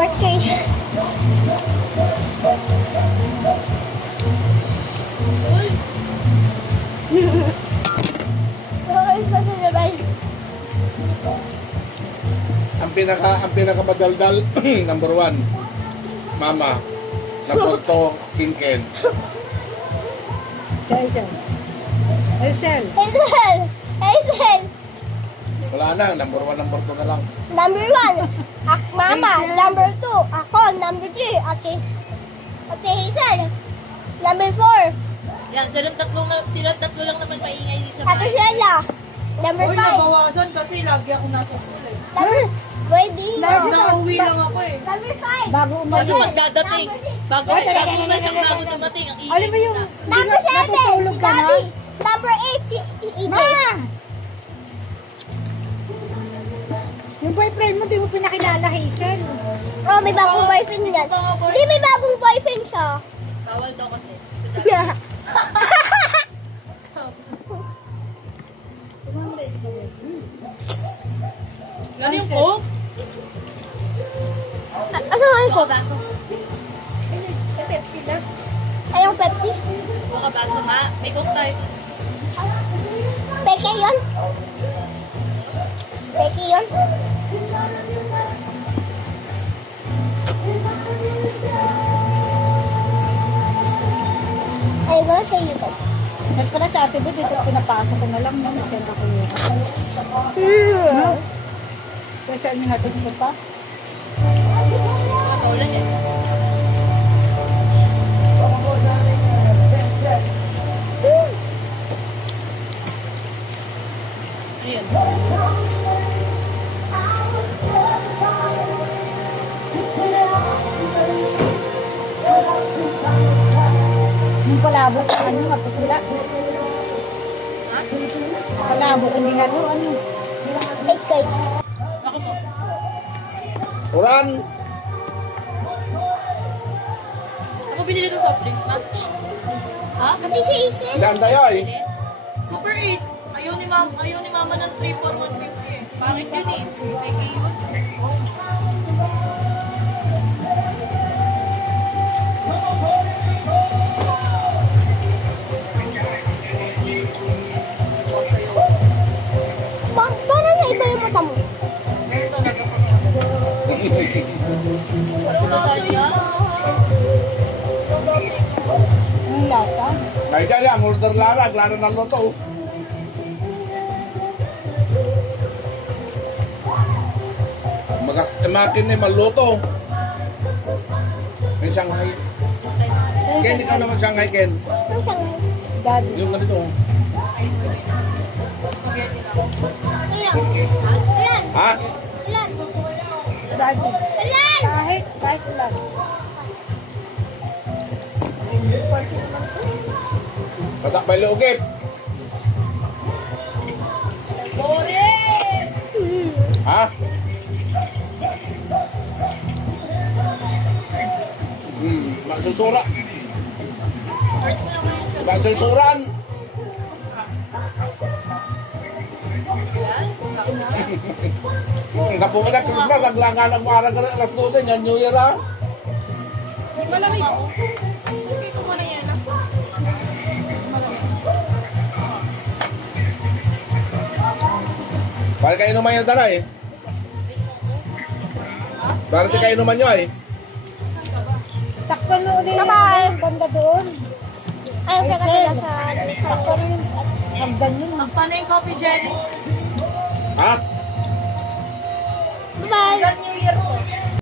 Birthday. Ang pinaka madaldal number 1 Mama. Number 2 King Ken. Hazel. Hazel. Hazel. Wala na, number 1, number 2 na lang. Number 1, Mama. Number 2, ako. Number 3, Ate Hazel. Number 4, Yan, silang tatlo lang naman maingay dito. Ate Sheila. Number Uy, 5. nabawasan kasi lagi ako nasa school eh. Nakauwi lang ako eh. Number 5. Bago Kasi umalis. magdadating. Bago dumating ang ingay. Alam mo yung Number 7, natutulog si ka na? Daddy. Number 8, si EJ. Ma! Yung boyfriend mo, di mo pinakilala, Hazel. Oh, may bagong boyfriend yan. Hindi, may bagong boyfriend siya. Bawal daw kasi. Ano yung coke? Asa nga yung Coke? Pepsi na. Ayong Pepsi? Baka baso ma. May coke tayo. Peke yun? Peke yun? I'm gonna say you guys. At pala sa ate mo, dito pinapasok ko na lang, no? Magkenta ko yun. Kaya saan nyo natin ito pa? Nakaulan eh. Ayan. Yung palabok, ano, maputula. Ha? Palabok, hindi nga to, ano. Wait guys. Ako mo. Uran! Ako binili ng soft drinks ma. Ha? Ate si Hazel. Ilan tayo eh? Bili. Super 8. Ayaw ni mama ng 3 for 150 eh. Bakit yun eh? Peke yun. Parang naiba yung mata mo. Meron talaga po. Ano na siya? Yung lata. Ngayon dyan yan, order Lara ng loto. Makin na maluto. May Shanghai. Ken, ikaw naman Shanghai, Ken. Ang sangay. Daddy. Yung ganito. Ilan? Ilan? Ha? Ilan? Daddy. Ilan? Kahit ulan. Pasak pa yung lugip. Ha? Maksusura. Maksusuran. Kapag ka Christmas, ang langan ng marang ka na alas 12, yan New Year ha? Hindi malamig. Suki ko muna yan ah. Malamig. Para kayo naman yan tala eh. Para kayo naman nyo eh. Takpan mo ulit Bye-bye. yung banda doon. Ayaw ka Hazel. talaga sa... Takpan mo yung hagdan yun. Ang panay coffee jelly.